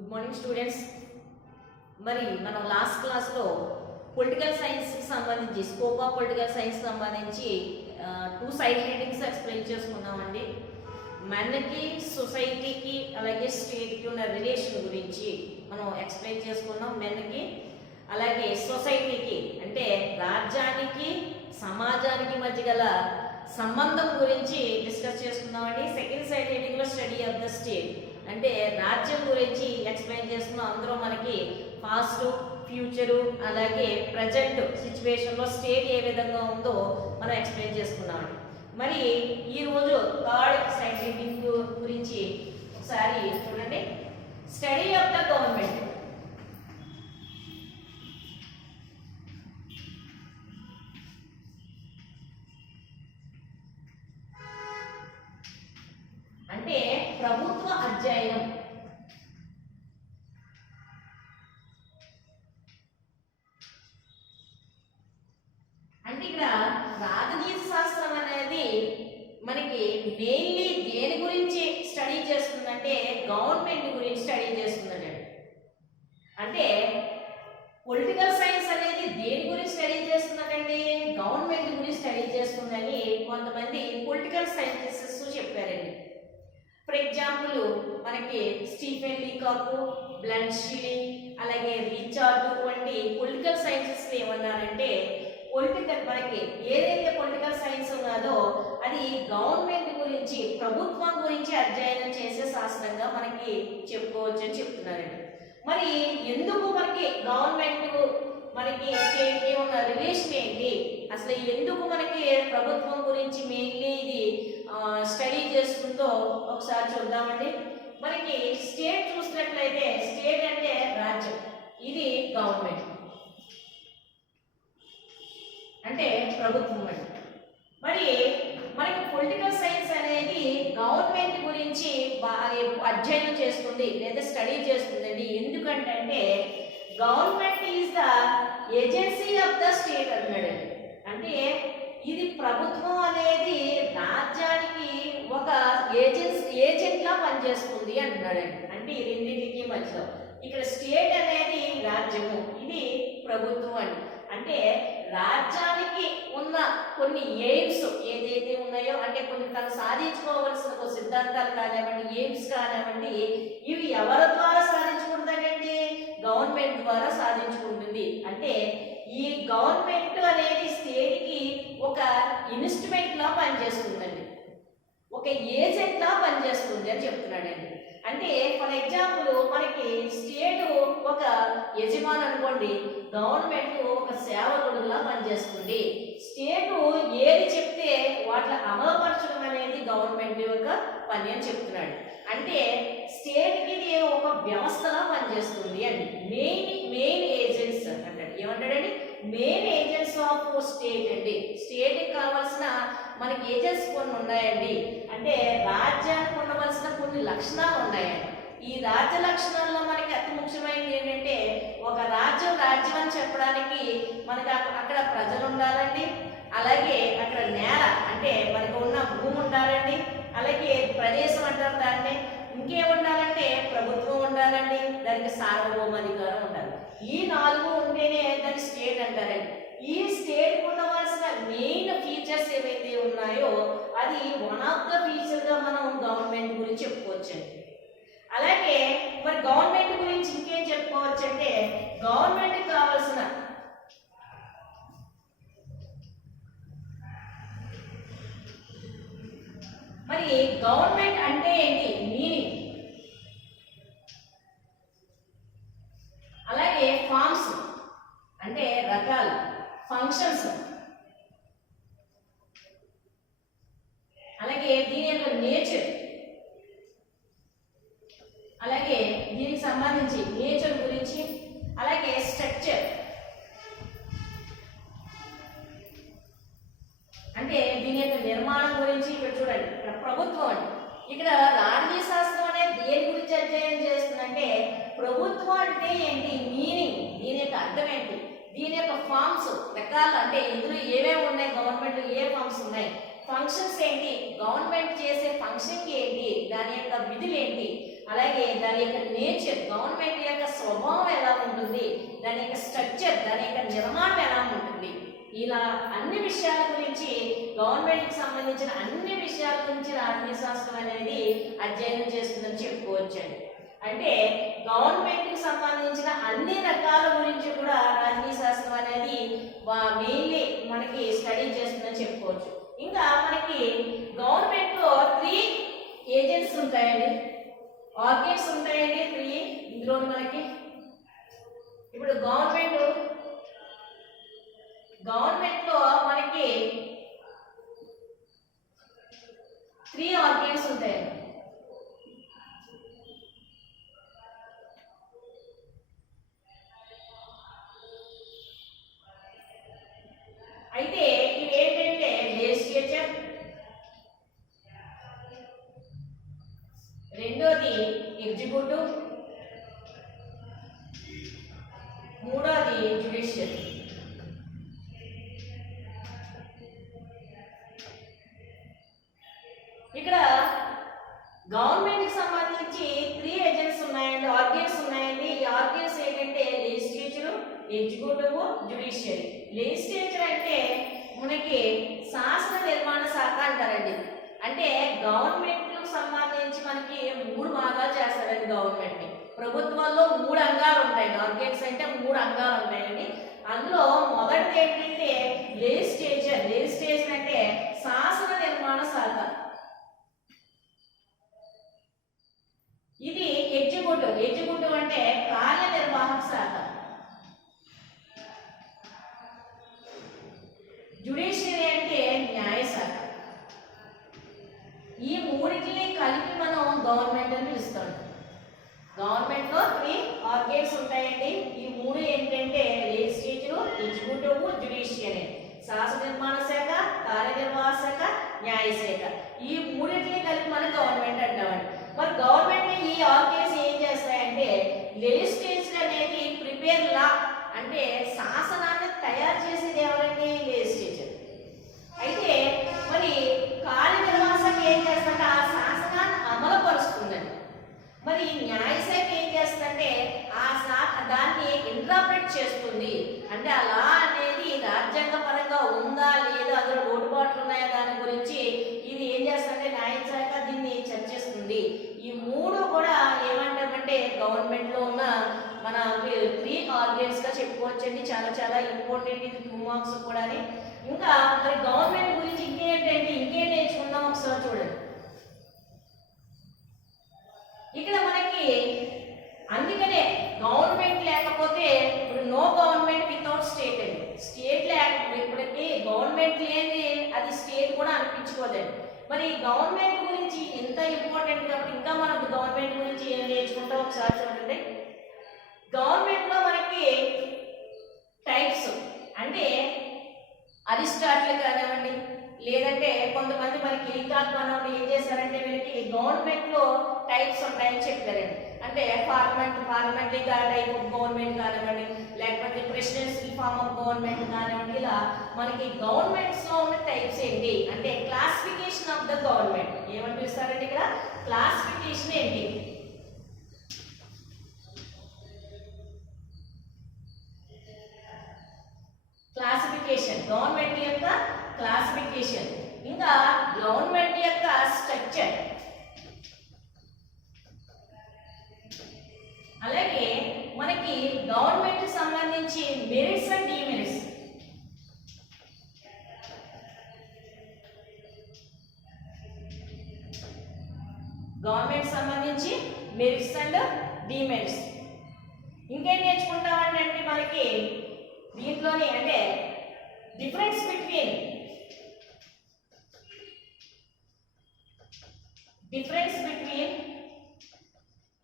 Good morning students. మరి మనం last క్లాస్లో పొలిటికల్ సైన్స్కి సంబంధించి స్కోప్ ఆఫ్ పొలిటికల్ సైన్స్ సంబంధించి 2 సైడ్ హెడ్డింగ్స్ ఎక్స్ప్లెయిన్ చేసుకున్నామండి. మనకి సొసైటీకి అలాగే స్టేట్కి ఉన్న రిలేషన్ గురించి మనం ఎక్స్ప్లెయిన్ చేసుకున్నాం. మెన్కి అలాగే సొసైటీకి అంటే రాజ్యానికి సమాజానికి మధ్య గల సంబంధం గురించి డిస్కస్ చేసుకున్నామండి. సెకండ్ సైడ్ హెడ్డింగ్లో స్టడీ ఆఫ్ ద స్టేట్ అంటే రాజ్యం గురించి ఎక్స్ప్లెయిన్ చేస్తున్నాం. అందులో మనకి పాస్ట్, ఫ్యూచరు అలాగే ప్రజెంట్ సిచ్యువేషన్లో స్టేట్ ఏ విధంగా ఉందో మనం ఎక్స్ప్లెయిన్ చేసుకున్నామండి. మరి ఈరోజు థర్డ్ సైడ్ హెడ్డింగ్ గురించి ఒకసారి చూడండి. Study of the government. అంటే ప్రభుత్వ అధ్యయనం. అంటే ఇక్కడ రాజనీతి శాస్త్రం అనేది మనకి మెయిన్లీ దేని గురించి స్టడీ చేస్తుందంటే గవర్నమెంట్ గురించి స్టడీ చేస్తుందండి. అంటే పొలిటికల్ సైన్స్ అనేది దేని గురించి స్టడీ చేస్తుందండి? గవర్నమెంట్ గురించి స్టడీ చేస్తుందని కొంతమంది పొలిటికల్ సైంటిస్ట్స్ చెప్పారండి. ఫర్ ఎగ్జాంపుల్ మనకి స్టీఫెన్ లీకాక్, బ్లండ్షీలి అలాగే రిచార్డ్ వంటి పొలిటికల్ సైన్సెస్ ఏమన్నారంటే మనకి ఏదైతే పొలిటికల్ సైన్స్ ఉన్నదో అది గవర్నమెంట్ గురించి ప్రభుత్వం గురించి అధ్యయనం చేసే శాస్త్రంగా మనకి చెప్పుకోవచ్చు అని చెప్తున్నారండి. మరి ఎందుకు మనకి గవర్నమెంట్ మనకి స్టేట్కి ఉన్న రిలేషన్ ఏంటి, అసలు ఎందుకు మనకి ప్రభుత్వం గురించి మెయిన్లీ ఇది స్టడీ చేస్తుందో ఒకసారి చూద్దామండి. మనకి స్టేట్ చూసినట్లయితే స్టేట్ అంటే రాజ్యం, ఇది గవర్నమెంట్ అంటే ప్రభుత్వం అండి. మరి మనకి పొలిటికల్ సైన్స్ అనేది గవర్నమెంట్ గురించి అధ్యయనం చేస్తుంది లేదా స్టడీ చేస్తుందండి. ఎందుకంటే government is the agency of the state అన్నాడండి. అంటే ఇది ప్రభుత్వం అనేది రాజ్యానికి ఒక ఏజెంట్ లా పనిచేస్తుంది అంటున్నాడండి. అంటే ఈ రెండింటికి మధ్యలో ఇక్కడ స్టేట్ అనేది రాజ్యము, ఇది ప్రభుత్వం అండి. అంటే రాజ్యానికి ఉన్న కొన్ని ఎయిమ్స్ ఏదైతే ఉన్నాయో అంటే కొన్ని తను సాధించుకోవాల్సిన సిద్ధాంతాలు కానివ్వండి, ఎయిమ్స్ కానివ్వండి, ఇవి ఎవరి ద్వారా సాధించుకుంటారండి? గవర్నమెంట్ ద్వారా సాధించుకుంటుంది. అంటే ఈ గవర్నమెంట్ అనేది స్టేట్కి ఒక ఇన్స్ట్రుమెంట్ లా పనిచేస్తుందండి, ఒక ఏజెంట్ లా పనిచేస్తుంది అని చెప్తున్నాడండి. అంటే ఫర్ ఎగ్జాంపుల్ మనకి స్టేట్ ఒక యజమాని అనుకోండి, గవర్నమెంట్ ఒక సేవకుడులా పనిచేస్తుంది. స్టేట్ ఏది చెప్తే వాటిని అమలుపరచడం అనేది గవర్నమెంట్ యొక్క పని అని చెప్తున్నాడు. అంటే స్టేట్కి ఇది ఒక వ్యవస్థలా పనిచేస్తుంది అండి. మెయిన్ ఏజెంట్స్ అంటాడు. ఏమంటాడండి? మెయిన్ ఏజెంట్స్ ఆఫ్ స్టేట్ అండి. స్టేట్కి కావాల్సిన మనకి ఏజెంట్స్ కొన్ని ఉన్నాయండి. అంటే రాజ్యానికి ఉండవలసిన కొన్ని లక్షణాలు ఉన్నాయండి. ఈ రాజ్య లక్షణాల్లో మనకి అతి ముఖ్యమైనది ఏంటంటే ఒక రాజ్యం అని చెప్పడానికి మనకి అక్కడ ప్రజలు ఉండాలండి, అలాగే అక్కడ నేల అంటే మనకు ఉన్న భూమి ఉండాలండి, అలాగే ప్రదేశం అంటారు దాన్ని, ఇంకేముండాలంటే ప్రభుత్వం ఉండాలండి, దానికి సార్వభౌమాధికారం ఉండాలి. ఈ 4 ఉంటేనే దాన్ని స్టేట్ అంటారండి. ఈ స్టేట్ ఉండవలసిన మెయిన్ ఫీచర్స్ ఏవైతే ఉన్నాయో అది వన్ ఆఫ్ ద ఫీచర్ గా మనం గవర్నమెంట్ గురించి చెప్పుకోవచ్చండి. అలాగే మరి గవర్నమెంట్ గురించి ఇంకేం చెప్పుకోవచ్చు అంటే గవర్నమెంట్ కావాల్సిన మరి గవర్నమెంట్ అంటే ఏంటి మీనింగ్, అలాగే ఫార్మ్స్ అంటే రకాలు, ఫంక్షన్స్, అలాగే దీని యొక్క నేచర్, అలాగే దీనికి సంబంధించి నేచర్ గురించి, అలాగే స్ట్రక్చర్ అంటే దీని యొక్క నిర్మాణం గురించి. ఇక్కడ చూడండి, ఇక్కడ ప్రభుత్వం అండి. ఇక్కడ రాజకీయ శాస్త్రం అనేది దేని గురించి అధ్యయనం చేస్తుందంటే ప్రభుత్వం అంటే ఏంటి, మీనింగ్, దీని యొక్క అర్థం ఏంటి, దీని యొక్క ఫార్మ్స్ రకాలు అంటే ఇందులో ఏమేమి ఉన్నాయి, గవర్నమెంట్ ఏ ఫార్మ్స్ ఉన్నాయి, ఫంక్షన్స్ ఏంటి, గవర్నమెంట్ చేసే ఫంక్షన్ ఏంటి, దాని యొక్క విధులు ఏంటి, అలాగే దాని యొక్క నేచర్, గవర్నమెంట్ యొక్క స్వభావం ఎలా ఉంటుంది, దాని యొక్క స్ట్రక్చర్, దాని యొక్క నిర్మాణం ఎలా ఉంటుంది, ఇలా అన్ని విషయాల గురించి గవర్నమెంట్కి సంబంధించిన అన్ని విషయాల గురించి రాజకీయ శాస్త్రం అనేది అధ్యయనం చేస్తుందని చెప్పుకోవచ్చండి. అంటే గవర్నమెంట్కి సంబంధించిన అన్ని రకాల గురించి కూడా రాజకీయ శాస్త్రం అనేది మెయిన్లీ మనకి స్టడీ చేస్తుందని చెప్పుకోవచ్చు. ఇంకా మనకి గవర్నమెంట్లో 3 ఏజెన్సీస్ ఉంటాయండి, ఆర్గన్స్ ఉంటాయండి 3. ఇందులో మనకి ఇప్పుడు గవర్నమెంట్లో మనకి 3 ఆర్గన్స్ ఉంటాయండి. అయితే ఇవి ఏంటంటే లెజిస్లేచర్, రెండోది ఎగ్జిక్యూటివ్, మూడోది జ్యుడిషియల్. ఇక్కడ గవర్నమెంట్ కి సంబంధించి 3 ఏజెన్సీస్ ఉన్నాయండి, ఆర్గన్స్ ఉన్నాయండి. ఈ ఆర్గన్స్ ఏంటంటే లెజిస్లేచర్, ఎగ్జిక్యూటివ్, జ్యుడిషియరీ. లెజిస్లేచర్ అంటే మనకి శాసన నిర్మాణ శాఖ అంటారండి. అంటే గవర్నమెంట్ కు సంబంధించి మనకి 3 భాగాలు చేస్తారండి. గవర్నమెంట్ ని ప్రభుత్వంలో 3 అంగాలు ఉంటాయి. ఆర్గన్స్ అంటే 3 అంగాలు ఉంటాయండి. అందులో మొదటిది ఏంటంటే లెజిస్లేచర్. లెజిస్లేచర్ అంటే శాసన నిర్మాణ శాఖ. ఇది ఎగ్జిక్యూటివ్. ఎగ్జిక్యూటివ్ అంటే కార్యనిర్వాహక శాఖ. జ్యుడిషియరీ అంటే న్యాయశాఖ. ఈ మూడింటిని కలిపి మనం గవర్నమెంట్ అని పిలుస్తాం. గవర్నమెంట్ లో 3 ఆర్గన్స్ ఉంటాయండి. ఈ 3 ఏంటంటే లెజిస్లేచర్, ఎగ్జిక్యూటివ్, జ్యుడిషియరీ. శాసన నిర్మాణ శాఖ, కార్యనిర్వాహక శాఖ, న్యాయశాఖ. ఈ మూడింటిని కలిపి మనం గవర్నమెంట్ అంటామండి. మరి గవర్నమెంట్ ఈ ఆర్గన్స్ ఏం చేస్తాయంటే లెజిస్లేచర్ అనేది ప్రిపేర్ లా, అంటే శాసనాన్ని తయారు చేసేది ఎవరండి? లెజిస్లేచర్. అయితే మరి కార్యనిర్వాహక ఏం చేస్తుందంటే ఆ శాసనాన్ని అమలుపరుస్తుందండి. మరి న్యాయశాఖ ఏం చేస్తుందంటే దాన్ని ఇంటర్ప్రెట్ చేస్తుంది. అంటే ఆ లా అనేది రాజ్యాంగ పరంగా ఉందా లేదా, అందులో లోటుపాట్లు ఉన్నాయా దాని గురించి ఇది ఏం చేస్తుందంటే న్యాయశాఖ దీన్ని చర్చిస్తుంది. ఈ 3 కూడా ఏమంటామంటే గవర్నమెంట్ లో ఉన్న మన 3 ఆర్గన్స్ గా చెప్పుకోవచ్చండి. చాలా చాలా ఇంపార్టెంట్, ఇది 2 మార్క్స్ కూడా. ఇంకా మరి గవర్నమెంట్ గురించి ఇంకేం నేర్చుకుందాం ఒకసారి చూడండి. ఇక్కడ మనకి అందుకనే గవర్నమెంట్ లేకపోతే ఇప్పుడు నో గవర్నమెంట్ వితౌట్ స్టేట్ అండి. స్టేట్ లేకపోతే ఇప్పటికి గవర్నమెంట్ లేని అది స్టేట్ కూడా అనిపించుకోదండి. మరి గవర్నమెంట్ గురించి ఎంత ఇంపార్టెంట్ కాబట్టి ఇంకా మనం గవర్నమెంట్ గురించి ఏం నేర్చుకుంటాం ఒకసారి చూడండి. గవర్నమెంట్ లో మనకి టైప్స్ అంటే అరిస్టాటిల్ కానివ్వండి, లేదంటే కొంతమంది మనకి లింకాత్ మనోడు ఏం చేశారంటే వీళ్ళకి గవర్నమెంట్ లో టైప్స్ ఉంటాయని చెప్పారండి. అంటే పార్లమెంటరీ టైప్ ఆఫ్ గవర్నమెంట్ కానివ్వండి, లేకపోతే ప్రెసిడెన్షియల్ ఫార్మ్ ఆఫ్ గవర్నమెంట్ కానివ్వండి, ఇలా మనకి గవర్నమెంట్స్ లో ఉన్న టైప్స్ ఏంటి అంటే క్లాసిఫికేషన్ ఆఫ్ ద గవర్నమెంట్ ఏమని పిలుస్తారంటే ఇక్కడ క్లాసిఫికేషన్ ఏంటి? క్లాసిఫికేషన్ గవర్నమెంట్ యొక్క క్లాసిఫికేషన్. ఇంకా గవర్నమెంట్ యొక్క స్ట్రక్చర్, అలాగే మనకి గవర్నమెంట్ సంబంధించి మెరిట్స్ అండ్ డిమెరిట్స్. గవర్నమెంట్ సంబంధించి మెరిట్స్ అండ్ డిమెరిట్స్. ఇంకేం నేర్చుకుంటామంటే మనకి దీంట్లోనే అంటే difference between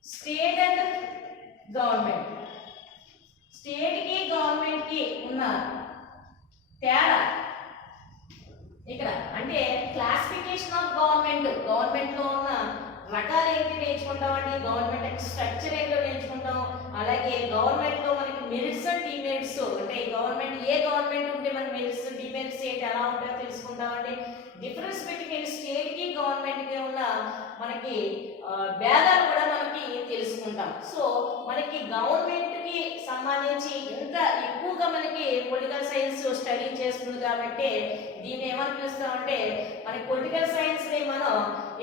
state and government. State కి గవర్నమెంట్ కి ఉన్న తేడా ఇక్కడ అంటే క్లాసిఫికేషన్ ఆఫ్ గవర్నమెంట్ లో ఉన్న రకాలు ఏంటి నేర్చుకుంటామండి. గవర్నమెంట్ స్ట్రక్చర్ ఏంటో నేర్చుకుంటాం. అలాగే గవర్నమెంట్ లో మనకి మెరిట్స్ అండ్ డిమెరిట్స్ అంటే గవర్నమెంట్ ఉంటే మన మెరిట్స్ డిమెరిట్స్ ఏంటి ఎలా ఉంటాయో తెలుసుకుంటామండి. డిఫరెన్స్ బిట్వీన్ స్టేట్ కి గవర్నమెంట్ కి ఉన్న మనకి భేదాలు కూడా మనకి ఉంటాం. సో మనకి గవర్నమెంట్ కి సంబంధించి ఇంత ఎక్కువగా మనకి పొలిటికల్ సైన్స్ స్టడీ చేస్తుంది కాబట్టి దీన్ని ఏమని పిలుస్తామంటే మనకి పొలిటికల్ సైన్స్ ని మనం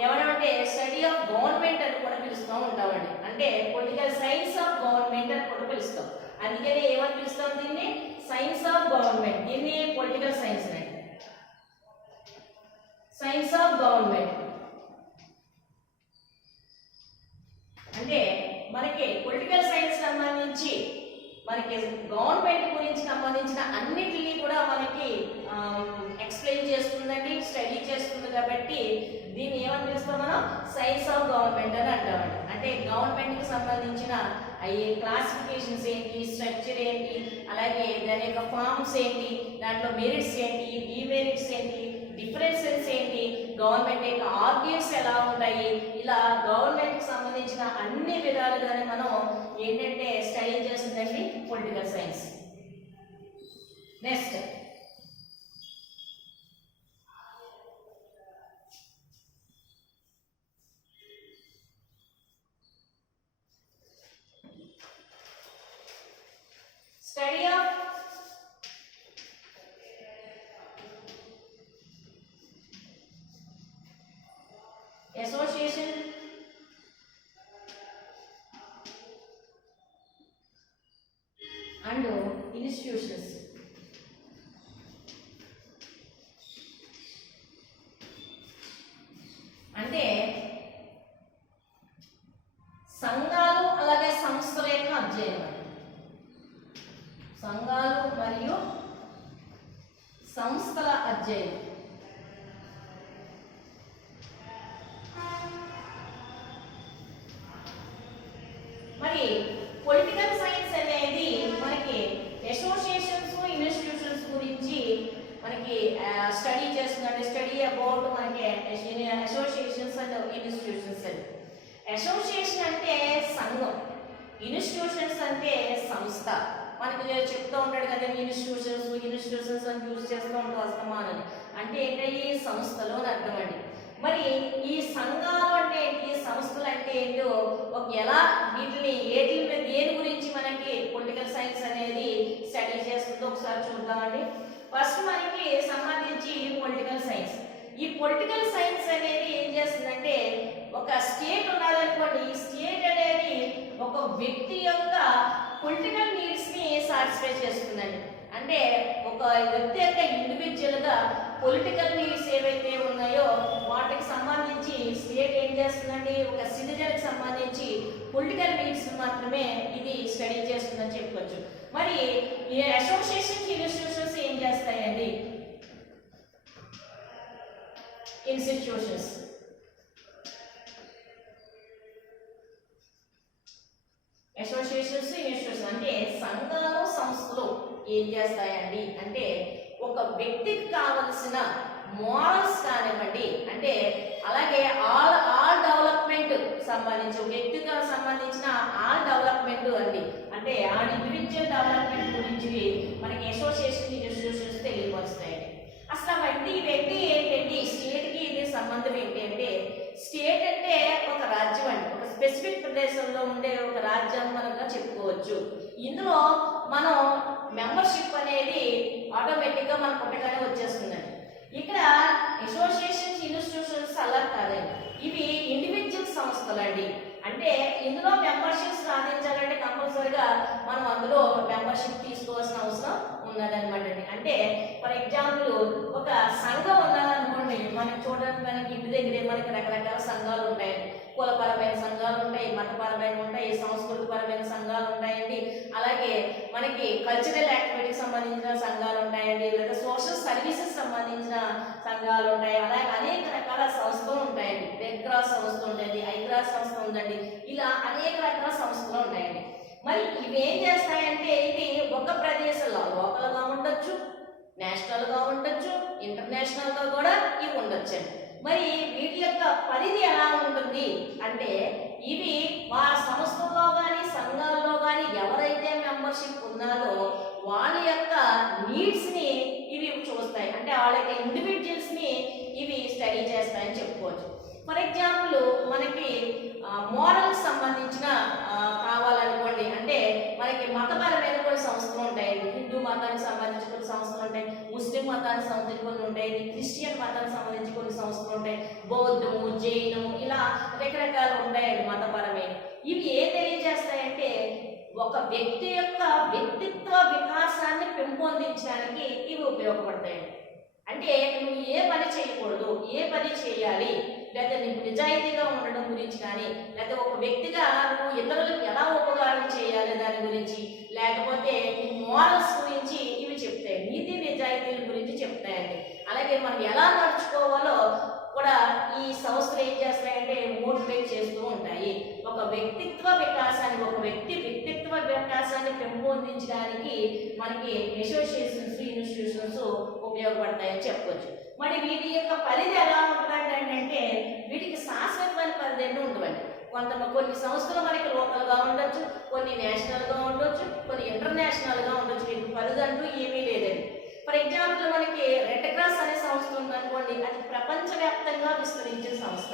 ఏమనంటే స్టడీ ఆఫ్ గవర్నమెంట్ అని కూడా పిలుస్తూ ఉంటామండి. అంటే పొలిటికల్ సైన్స్ ఆఫ్ గవర్నమెంట్ అని కూడా పిలుస్తాం. అందుకని ఏమని పిలుస్తాం దీన్ని? Science of government. దీన్ని పొలిటికల్ సైన్స్ అండి, సైన్స్ ఆఫ్ గవర్నమెంట్. అంటే మనకి పొలిటికల్ సైన్స్ సంబంధించి మనకి గవర్నమెంట్ గురించి సంబంధించిన అన్నిటినీ కూడా మనకి ఎక్స్ప్లెయిన్ చేస్తుందండి, స్టడీ చేస్తుంది కాబట్టి దీన్ని ఏమని పిలుస్తాం మనం? సైన్స్ ఆఫ్ గవర్నమెంట్ అని అంటామండి. అంటే గవర్నమెంట్ కి సంబంధించిన అయ్యే క్లాసిఫికేషన్స్ ఏంటి, స్ట్రక్చర్ ఏంటి, అలాగే దాని యొక్క ఫార్మ్స్ ఏంటి, దాంట్లో మెరిట్స్ ఏంటి, డిమెరిట్స్ ఏంటి, డిఫరెన్సెస్ ఏంటి, గవర్నమెంట్ యొక్క ఆబ్జెక్ట్స్ ఎలా ఉంటాయి, ఇలా గవర్నమెంట్ కి సంబంధించిన అన్ని విధాలుగానే మనం ఏంటంటే స్టడీ చేస్తుందండి political science. Next study of association and institutions. అంటే సంఘాలు అలాగే సంస్థల యొక్క అధ్యయనం. సంఘాలు మరియు సంస్థల అధ్యయనం. మరి పొలిటికల్ సైన్స్ అనేది మనకి అసోసియేషన్స్, ఇన్స్టిట్యూషన్స్ గురించి మనకి స్టడీ చేస్తుందంటే స్టడీ అబౌట్ మనకి అసోసియేషన్స్ అండ్ ఇన్స్టిట్యూషన్స్ అని. అసోసియేషన్ అంటే సంఘం, ఇన్స్టిట్యూషన్స్ అంటే సంస్థ. మనకి చెప్తూ ఉంటాడు కదా ఇన్స్టిట్యూషన్స్ అని యూజ్ చేస్తూ ఉంటాం అస్తమానని. అంటే ఏంటంటే సంస్థలు అని అర్థం అండి. మరి ఈ సంఘాలు అంటే ఏంటి, సంస్థలు అంటే ఏంటో ఎలా వీటిని దేని గురించి మనకి పొలిటికల్ సైన్స్ అనేది స్టడీ చేస్తుందో ఒకసారి చూద్దామండి. ఫస్ట్ మనకి సంబంధించి పొలిటికల్ సైన్స్. ఈ పొలిటికల్ సైన్స్ అనేది ఏం చేస్తుందంటే ఒక స్టేట్ ఉన్నదనుకోండి, ఈ స్టేట్ అనేది ఒక వ్యక్తి యొక్క పొలిటికల్ నీడ్స్ ని సాటిస్ఫై చేస్తుందండి. అంటే ఒక వ్యక్తి యొక్క ఇండివిజువల్ గా పొలిటికల్ నీడ్స్ ఏవైతే ఉన్నాయో వాటికి సంబంధించి స్టేట్ ఏం చేస్తుందండి, ఒక సిటిజన్ కి సంబంధించి పొలిటికల్ నీడ్స్ మాత్రమే ఇది స్టడీ చేస్తుందని చెప్పుకోవచ్చు. మరి ఈ అసోసియేషన్స్, ఇన్స్టిట్యూషన్స్ ఏం చేస్తాయండి? ఇన్స్టిట్యూషన్స్ అసోసియేషన్స్, ఇన్స్టిట్యూషన్స్ అంటే సంఘాలు, సంస్థలు ఏం చేస్తాయండి అంటే ఒక వ్యక్తికి కావలసిన మోరల్స్ కానివ్వండి, అంటే అలాగే ఆల్ డెవలప్మెంట్ సంబంధించి ఒక వ్యక్తికి సంబంధించిన ఆల్ డెవలప్మెంట్ అండి. అంటే ఆ ఇండివిజువల్ డెవలప్మెంట్ గురించి మనకి అసోసియేషన్, ఇన్స్టిట్యూషన్స్ తెలియపరుస్తాయండి. అసలు అవన్నీ ఇవన్నీ ఏంటంటే స్టేట్ కి ఇది సంబంధం ఏంటి అంటే, స్టేట్ అంటే ఒక రాజ్యం అండి, ఒక స్పెసిఫిక్ ప్రదేశంలో ఉండే ఒక రాజ్యాంగంగా చెప్పుకోవచ్చు. ఇందులో మనం మెంబర్షిప్ అనేది ఆటోమేటిక్ గా మన పుట్టగానే వచ్చేస్తుందండి. ఇక్కడ అసోసియేషన్స్, ఇన్స్టిట్యూషన్స్ అలా కాదండి, ఇవి ఇండివిజువల్ సంస్థలు అండి. అంటే ఇందులో మెంబర్షిప్ సాధించాలంటే కంపల్సరిగా మనం అందులో మెంబర్షిప్ తీసుకోవాల్సిన అవసరం ఉన్నదన్నమాట అండి. అంటే ఫర్ ఎగ్జాంపుల్ ఒక సంఘం ఉన్నదనుకోండి, మనకి చూడడానికి మనకి ఇంటి దగ్గరే మనకి రకరకాల సంఘాలు ఉంటాయండి. కులపరమైన సంఘాలు ఉంటాయి, మతపరమైన ఉంటాయి, సంస్కృతిపరమైన సంఘాలు ఉంటాయండి. అలాగే మనకి కల్చరల్ యాక్టివిటీకి సంబంధించిన సంఘాలు ఉంటాయండి, లేదా సోషల్ సర్వీసెస్ సంబంధించిన సంఘాలు ఉంటాయి. అలాగే అనేక రకాల సంస్థలు ఉంటాయండి. రెడ్ క్రాస్ సంస్థ ఉంటుంది, ఐక్రాస్ సంస్థ ఉందండి, ఇలా అనేక రకాల సంస్థలు ఉంటాయండి. మరి ఇవి ఏం చేస్తాయంటే ఇది ఒక ప్రదేశంలో లోకల్ గా ఉండొచ్చు, నేషనల్ గా ఉండొచ్చు, ఇంటర్నేషనల్ గా కూడా ఇవి ఉండొచ్చండి. మరి వీటి యొక్క పరిధి ఎలా ఉంటుంది అంటే ఇవి మా సంస్థల్లో కానీ సంఘాల్లో కానీ ఎవరైతే మెంబర్షిప్ ఉన్నారో వాళ్ళ యొక్క నీడ్స్ ని ఇవి చూస్తాయి. అంటే వాళ్ళ యొక్క ఇండివిజువల్స్ ని ఇవి స్టడీ చేస్తాయని చెప్పుకోవచ్చు. ఫర్ ఎగ్జాంపుల్ మనకి మోరల్స్ సంబంధించిన మతానికి సంబంధించి కొన్ని సంస్థలు ఉంటాయి, ముస్లిం మతానికి సంబంధించి కొన్ని ఉంటాయి, క్రిస్టియన్ మతానికి సంబంధించి కొన్ని సంస్థలు ఉంటాయి, బౌద్ధము, జైనము, ఇలా రకరకాలు ఉంటాయండి మతపరమైన. ఇవి ఏ తెలియజేస్తాయంటే ఒక వ్యక్తి యొక్క వ్యక్తిత్వ వికాసాన్ని పెంపొందించడానికి ఇవి ఉపయోగపడతాయి. అంటే నువ్వు ఏ పని చేయకూడదు, ఏ పని చేయాలి, లేదా నీకు నిజాయితీగా ఉండడం గురించి కానీ, లేదా ఒక వ్యక్తిగా నువ్వు ఇతరులకు ఎలా ఉపకారం చేయాలి దాని గురించి, లేకపోతే నీ మోరల్స్ గురించి ఇవి చెప్తాయి, నీతి నిజాయితీల గురించి చెప్తాయండి. అలాగే మనం ఎలా నడుచుకోవాలో కూడా ఈ సంస్థలు ఏం చేస్తాయంటే మోటివేట్ చేస్తూ ఉంటాయి. ఒక వ్యక్తిత్వ వికాసాన్ని, ఒక వ్యక్తి వ్యక్తిత్వ వికాసాన్ని పెంపొందించడానికి మనకి అసోసియేషన్స్, ఇన్స్టిట్యూషన్స్ ఉపయోగపడతాయని చెప్పవచ్చు. మరి వీటి యొక్క పరిధి ఎలా ఉంటుందంటే వీటికి శాశ్వతమైన పరిధి ఉండవండి. కొన్ని సంస్థలు మనకి లోకల్గా ఉండొచ్చు, కొన్ని నేషనల్గా ఉండొచ్చు, కొన్ని ఇంటర్నేషనల్గా ఉండొచ్చు. వీటికి పరిధి అంటూ ఏమీ లేదండి. ఫర్ ఎగ్జాంపుల్ మనకి రెడ్ క్రాస్ అనే సంస్థ ఉందనుకోండి, అది ప్రపంచవ్యాప్తంగా విస్తరించే సంస్థ.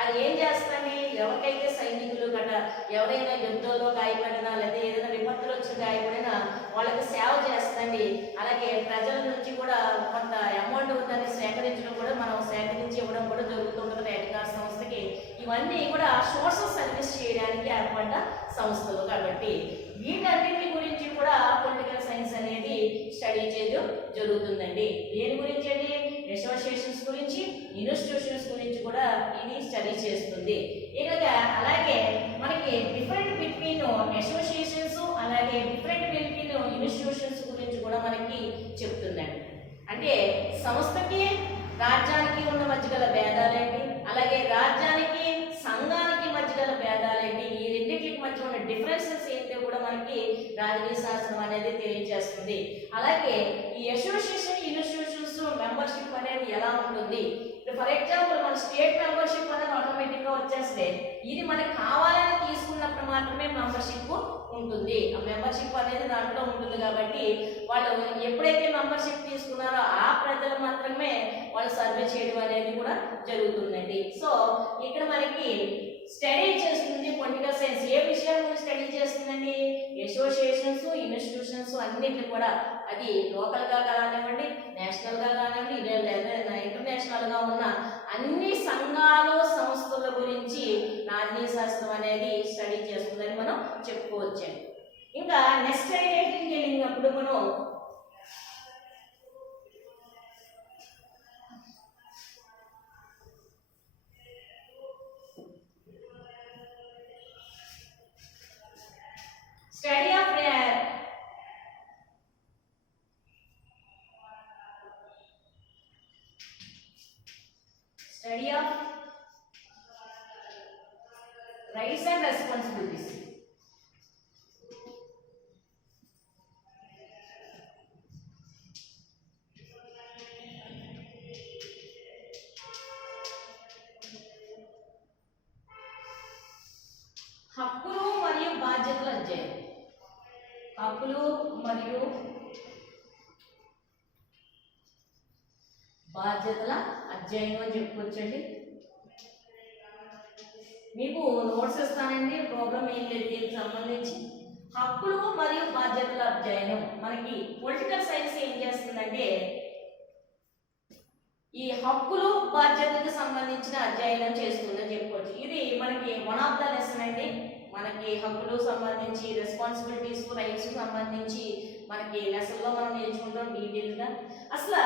అది ఏం చేస్తుంది, ఎవరికైతే సైనికులు గట ఎవరైనా యుద్ధంలో గాయపడినా లేదా ఏదైనా విపత్తులు వచ్చి గాయపడినా వాళ్ళకి సేవ చేస్తుంది. అలాగే ప్రజల నుంచి కూడా కొంత అమౌంట్ ఉందని సేకరించడం కూడా మనం సేకరించి ఇవ్వడం కూడా జరుగుతుంటుంది రెడ్ క్రాస్ సంస్థకి. ఇవన్నీ కూడా సోషల్ సర్వీస్ చేయడానికి ఏర్పడ్డ సంస్థలు. కాబట్టి వీటన్నిటి గురించి కూడా పొలిటికల్ సైన్స్ అనేది స్టడీ చేయడం జరుగుతుందండి. దేని గురించి అండి, అసోసియేషన్స్ గురించి, ఇన్స్టిట్యూషన్స్ గురించి కూడా ఇది స్టడీ చేస్తుంది. ఇక అలాగే మనకి డిఫరెంట్ బిట్వీన్ అసోసియేషన్స్ అలాగే డిఫరెంట్ బిట్వీన్ ఇన్స్టిట్యూషన్స్ గురించి కూడా మనకి చెప్తుందండి. అంటే సంస్థకి రాజ్యానికి ఉన్న మధ్య గల భేదాలేంటి, అలాగే రాజ్యానికి సంఘానికి మధ్య గల భేదాలేంటి, ఈ రెండింటికి మధ్య ఉన్న డిఫరెన్సెస్ ఏంటో కూడా మనకి రాజకీయ శాస్త్రం అనేది తెలియజేస్తుంది. అలాగే ఈ అసోసియేషన్, ఇన్స్టిట్యూషన్స్ మెంబర్షిప్ అనేది ఎలా ఉంటుంది. ఫర్ ఎగ్జాంపుల్ మన స్టేట్ మెంబర్షిప్ అనేది ఆటోమేటిక్గా వచ్చేస్తే ఇది మనకి కావాలని తీసుకున్నప్పుడు మాత్రమే మెంబర్షిప్ ఉంటుంది. ఆ మెంబర్షిప్ అనేది దాంట్లో ఉంటుంది. కాబట్టి వాళ్ళు ఎప్పుడైతే మెంబర్షిప్ తీసుకున్నారో ఆ ప్రజలు మాత్రమే వాళ్ళు సర్వే చేయడం అనేది కూడా జరుగుతుందండి. సో ఇక్కడ మనకి స్టడీ చేస్తుంది పొలిటికల్ సైన్స్. ఏ విషయాల గురించి స్టడీ చేస్తుందండి, అసోసియేషన్స్, ఇన్స్టిట్యూషన్స్ అన్నిటిని కూడా, అది లోకల్గా కానివ్వండి, నేషనల్గా కానివ్వండి, లేదా ఇంటర్నేషనల్గా ఉన్న అన్ని సంఘాలు, సంస్థల గురించి రాజకీయ శాస్త్రం అనేది స్టడీ చేస్తుందని మనం చెప్పుకోవచ్చు. ఇంకా నెక్స్ట్ రేటింగ్ వెళ్ళినప్పుడు మనం study of rights and responsibilities. హక్కులు మరియు బాధ్యతల అధ్యయనం. హక్కులు మరియు బాధ్యతల అధ్యయనం అని చెప్పుకోవచ్చండి. మీకు నోట్స్ ఇస్తానండి, ప్రోగ్రామ్ ఏం లేదు దీనికి సంబంధించి. హక్కులు మరియు బాధ్యతల అధ్యయనం మనకి పొలిటికల్ సైన్స్ ఏం చేస్తుందంటే ఈ హక్కులు బాధ్యతలకు సంబంధించిన అధ్యయనం చేస్తుందని చెప్పుకోవచ్చు. ఇది మనకి వన్ ఆఫ్ ద లెసన్ అండి. మనకి హక్కులు సంబంధించి, రెస్పాన్సిబిలిటీస్, రైట్స్ సంబంధించి మనకి లెసన్లో మనం నేర్చుకుంటాం డీటెయిల్గా. అసలు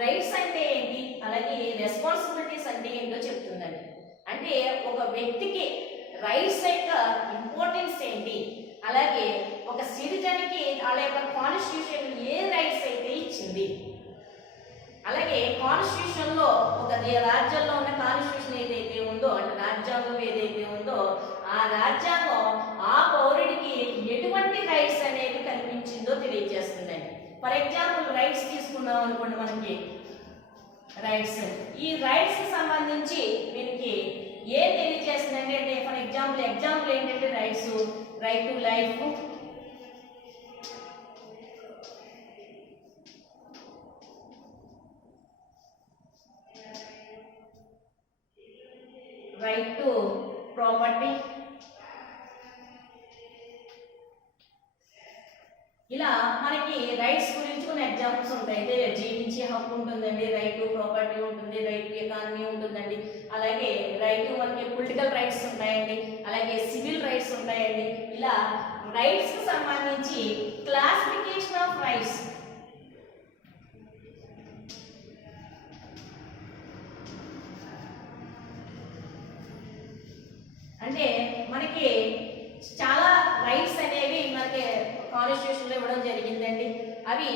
రైట్స్ అంటే ఏంటి, అలాగే రెస్పాన్సిబిలిటీస్ అంటే ఏంటో చెప్తుందండి. అంటే ఒక వ్యక్తికి రైట్స్ యొక్క ఇంపార్టెన్స్ ఏంటి, అలాగే ఒక సిటిజన్కి వాళ్ళ యొక్క కాన్స్టిట్యూషన్ ఏ రైట్స్ అయితే ఇచ్చింది, అలాగే కాన్స్టిట్యూషన్ లో ఒక రాజ్యంలో ఉన్న కాన్స్టిట్యూషన్ ఏదైతే ఉందో, అంటే రాజ్యాంగం ఏదైతే ఉందో ఆ రాజ్యాంగం ఆ పౌరుడికి ఎటువంటి రైట్స్ అనేది కల్పించిందో తెలియజేస్తుందండి. ఫర్ ఎగ్జాంపుల్ రైట్స్ తీసుకున్నాం అనుకోండి, మనకి రైట్స్, ఈ రైట్స్ కి సంబంధించి దీనికి ఏం తెలియజేస్తుందండి అంటే ఫర్ ఎగ్జాంపుల్ ఏంటంటే rights, right to life, right to property, ఇలా మనకి రైట్స్ గురించి కొన్ని ఎగ్జాంపుల్స్ ఉంటాయి. అంటే జీవించే హక్కు ఉంటుందండి, రైట్ టు ప్రాపర్టీ ఉంటుంది, రైట్ టు ఎకానమీ ఉంటుందండి, అలాగే రైట్ టు మనకి పొలిటికల్ రైట్స్ ఉంటాయండి, అలాగే సివిల్ రైట్స్ ఉంటాయండి. ఇలా రైట్స్ కి సంబంధించి క్లాసిఫికేషన్ ఆఫ్ రైట్స్ అంటే మనకి చాలా రైట్స్ అనేవి మనకి కాన్స్టిట్యూషన్ లో ఇవ్వడం జరిగిందండి. అవి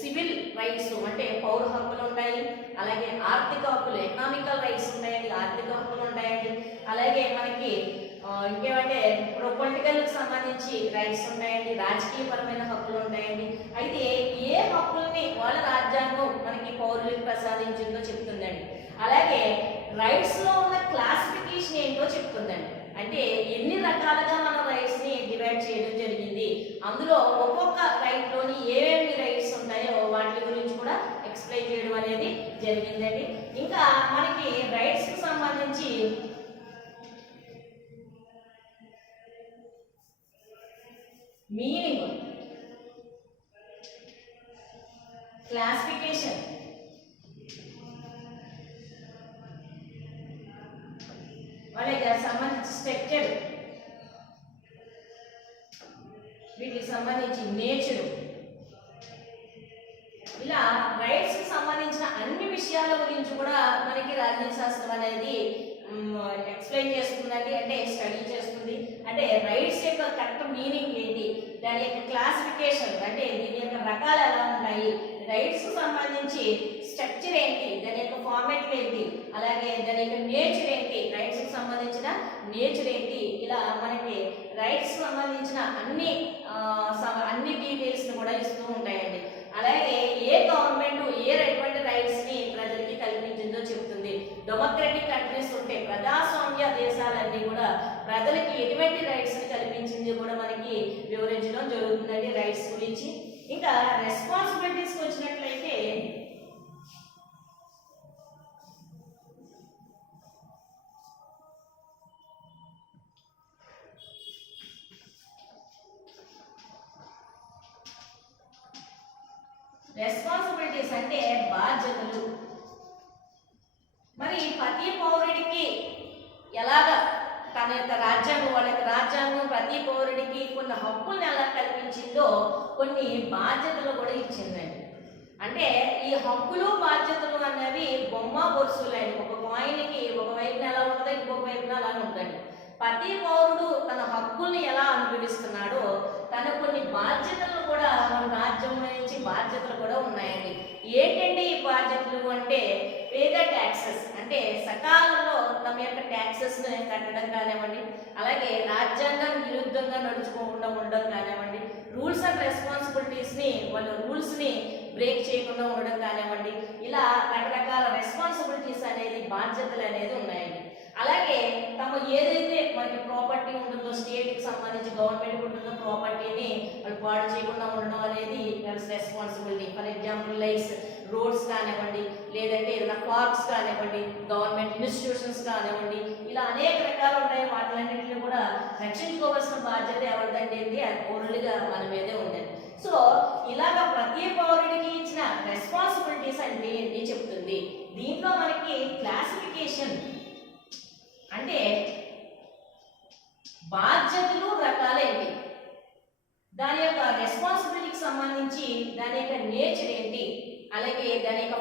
సివిల్ రైట్స్ అంటే పౌర హక్కులు ఉంటాయి, అలాగే ఆర్థిక హక్కులు ఎకనామికల్ రైట్స్ ఉంటాయండి, ఆర్థిక హక్కులు ఉంటాయండి, అలాగే మనకి ఇంకేమంటే పొలిటికల్ కి సంబంధించి రైట్స్ ఉంటాయండి, రాజకీయపరమైన హక్కులు ఉంటాయండి. అయితే ఏ హక్కుల్ని వాళ్ళ రాజ్యాంగం మనకి పౌరులకు ప్రసాదించిందో చెప్తుందండి. అలాగే రైట్స్ లో ఉన్న క్లాసిఫికేషన్ ఏంటో చెప్తుందండి. అంటే ఎన్ని రకాలుగా మనం రైట్స్ ని డివైడ్ చేయడం జరిగింది, అందులో ఒక్కొక్క రైట్ లోని ఏమేమి రైట్స్ ఉంటాయో వాటి గురించి కూడా ఎక్స్ప్లెయిన్ చేయడం అనేది జరిగిందండి. ఇంకా మనకి రైట్స్ కి సంబంధించి మీనింగ్, క్లాసిఫికేషన్, అలాగే సంబంధించి స్ట్రక్చర్, వీటికి సంబంధించి నేచర్, ఇలా రైట్స్ కి సంబంధించిన అన్ని విషయాల గురించి కూడా మనకి రాజనీతి శాస్త్రం అనేది ఎక్స్ప్లెయిన్ చేస్తుందండి. అంటే స్టడీ చేస్తుంది. అంటే రైట్స్ యొక్క కరెక్ట్ మీనింగ్ ఏంటి, దాని యొక్క క్లాసిఫికేషన్ అంటే దీని యొక్క రకాలు ఎలా ఉన్నాయి, రైట్స్ సంబంధించి స్ట్రక్చర్ ఏంటి, దాని యొక్క ఫార్మాట్ ఏంటి, అలాగే దాని యొక్క నేచర్ ఏంటి, రైట్స్ కి సంబంధించిన నేచర్ ఏంటి, ఇలా మనకి రైట్స్ సంబంధించిన అన్ని డీటెయిల్స్ కూడా ఇస్తూ ఉంటాయండి. అలాగే ఏ గవర్నమెంట్ ఎటువంటి రైట్స్ ని ప్రజలకి కల్పించిందో చెప్తుంది. డెమోక్రటిక్ కంట్రీస్ ఉంటే ప్రజాస్వామ్య దేశాలన్నీ కూడా ప్రజలకి ఎటువంటి రైట్స్ ని కల్పించింది కూడా మనకి వివరించడం జరుగుతుందండి రైట్స్ గురించి. ఇంకా రెస్పాన్సిబిలిటీస్ వచ్చినట్లయితే రెస్పాన్సిబిలిటీస్ అంటే బాధ్యతలు. మరి ప్రతి పౌరుడికి ఎలాగ తన యొక్క రాజ్యాంగం ప్రతి పౌరుడికి కొన్ని హక్కుల్ని ఎలా కల్పించిందో కొన్ని బాధ్యతలు కూడా ఇచ్చిందండి. అంటే ఈ హక్కులు బాధ్యతలు అనేవి బొమ్మ బొరుసులండి. ఒక కాయిన్కి ఒక వైపున ఎలా ఉంటుందో ఇంకొక వైపున అలా ఉంటుందండి. ప్రతి పౌరుడు తన హక్కుల్ని ఎలా అనుభవిస్తున్నాడో తన కొన్ని బాధ్యతలు కూడా మన రాజ్యం నుంచి బాధ్యతలు కూడా ఉన్నాయండి. ఏంటంటే ఈ బాధ్యతలు అంటే పేద ట్యాక్సెస్ అంటే సకాలంలో తమ యొక్క ట్యాక్సెస్ కట్టడం కానివ్వండి, అలాగే రాజ్యాంగానికి విరుద్ధంగా నడుచుకోకుండా ఉండడం కానివ్వండి, రూల్స్ అండ్ రెస్పాన్సిబిలిటీస్ ని వాళ్ళ రూల్స్ ని బ్రేక్ చేయకుండా ఉండడం కానివ్వండి, ఇలా రకరకాల రెస్పాన్సిబిలిటీస్ అనేది బాధ్యతలు అనేది ఉన్నాయండి. అలాగే తమ ఏదైతే మనకి ప్రాపర్టీ ఉంటుందో స్టేట్కి సంబంధించి గవర్నమెంట్ ఉంటుందో ప్రాపర్టీని వాళ్ళు పాడు చేయకుండా ఉండడం అనేది responsibility. For example likes roads కానివ్వండి, లేదంటే ఏదైనా పార్క్స్ కానివ్వండి, గవర్నమెంట్ ఇన్స్టిట్యూషన్స్ కానివ్వండి, ఇలా అనేక రకాలు ఉంటాయి. వాటిలన్నింటినీ కూడా రక్షించుకోవాల్సిన బాధ్యత ఎవరిదంటే అది పౌరులుగా మన మీదే ఉండేది. సో ఇలాగ ప్రతి పౌరుడికి ఇచ్చిన రెస్పాన్సిబిలిటీస్ అంటే ఏంటి చెప్తుంది. దీంట్లో మనకి క్లాసిఫికేషన్ అంటే బాధ్యతలు రకాలేంటి, దాని యొక్క రెస్పాన్సిబిలిటీకి సంబంధించి దాని యొక్క నేచర్ ఏంటి, అలాగే దాని యొక్క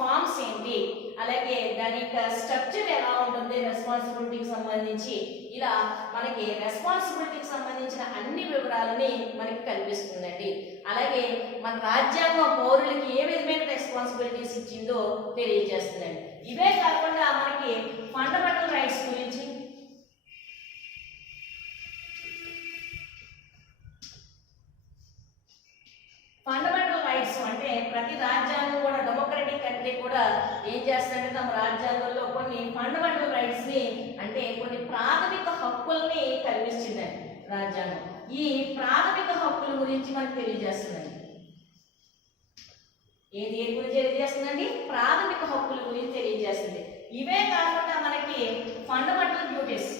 ఫార్మ్స్ ఏంటి, అలాగే దాని యొక్క స్ట్రక్చర్ ఎలా ఉంటుంది రెస్పాన్సిబిలిటీకి సంబంధించి, ఇలా మనకి రెస్పాన్సిబిలిటీకి సంబంధించిన అన్ని వివరాలని మనకి కల్పిస్తుందండి. అలాగే మన రాజ్యాంగం పౌరులకి ఏ విధమైన రెస్పాన్సిబిలిటీస్ ఇచ్చిందో తెలియజేస్తుందండి. ఇవే కాకుండా మనకి ఫండమెంటల్ రైట్స్ గురించి, ఫండమెంటల్ రైట్స్ అంటే ప్రతి రాజ్యాంగం కూడా డెమోక్రటిక్ కంట్రీ కూడా ఏం చేస్తారంటే తమ రాజ్యాంగంలో కొన్ని ఫండమెంటల్ రైట్స్ ని అంటే కొన్ని ప్రాథమిక హక్కుల్ని కల్పించిందండి రాజ్యాంగం. ఈ ప్రాథమిక హక్కుల గురించి మనకు తెలియజేస్తుందండి. దేని గురించి తెలియజేస్తుందండి? ప్రాథమిక హక్కుల గురించి తెలియజేస్తుంది. ఇవే కాకుండా మనకి ఫండమెంటల్ డ్యూటీస్,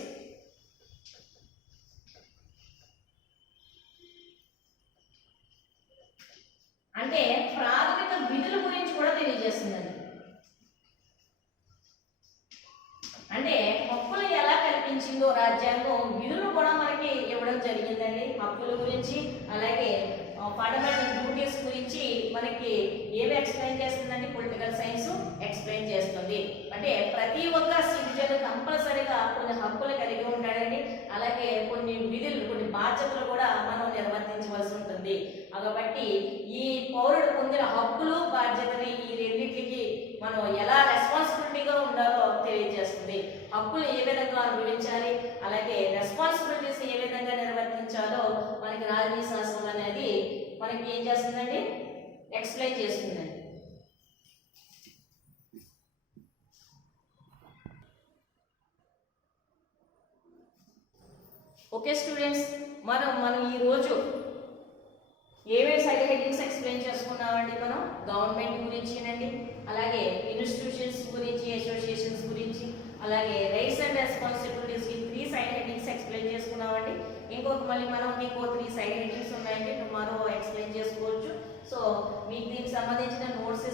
హక్కులు ఎలా కల్పించిందో రాజ్యాంగం విధులు కూడా మనకి ఇవ్వడం జరిగిందండి. హక్కుల గురించి అలాగే ఫండమెంటల్ డ్యూటీస్ గురించి మనకి ఏమి ఎక్స్ప్లెయిన్ చేస్తుందండి? పొలిటికల్ సైన్స్ ఎక్స్ప్లెయిన్ చేస్తుంది. అంటే ప్రతి ఒక్క సిటిజన్ కంపల్సరీగా కొన్ని హక్కులు కలిగి ఉంటాడండి. అలాగే కొన్ని విధులు కొన్ని బాధ్యతలు కూడా మనం నిర్వర్తించవలసి ఉంటుంది. కాబట్టి ఈ పౌరుడు పొందిన హక్కులు బాధ్యతలు ఈ రెండింటికి మనం ఎలా రెస్పాన్సిబిలిటీగా ఉండాలో తెలియజేస్తుంది. హక్కులు ఏ విధంగా అనుభవించాలి, అలాగే రెస్పాన్సిబిలిటీస్ ఏ విధంగా నిర్వర్తించాలో మనకి రాజనీతి శాస్త్రం అనేది మనకి ఏం చేస్తుందండి? ఎక్స్ప్లెయిన్ చేస్తుందండి. ఓకే స్టూడెంట్స్, మనం ఈరోజు ఏమేమి సైడ్ హెడ్డింగ్స్ ఎక్స్ప్లెయిన్ చేసుకున్నామండి? మనం గవర్నమెంట్ గురించినండి, అలాగే ఇన్స్టిట్యూషన్స్ గురించి, అసోసియేషన్స్ గురించి, అలాగే rights and responsibilities 3 side headings explain చేసుకున్నామండి. మళ్ళీ మనం మీకు 3 సైడ్ హెడ్డింగ్స్ ఉన్నాయండి, టుమారో ఎక్స్ప్లెయిన్ చేసుకోవచ్చు. సో మీకు దీనికి సంబంధించిన నోట్స్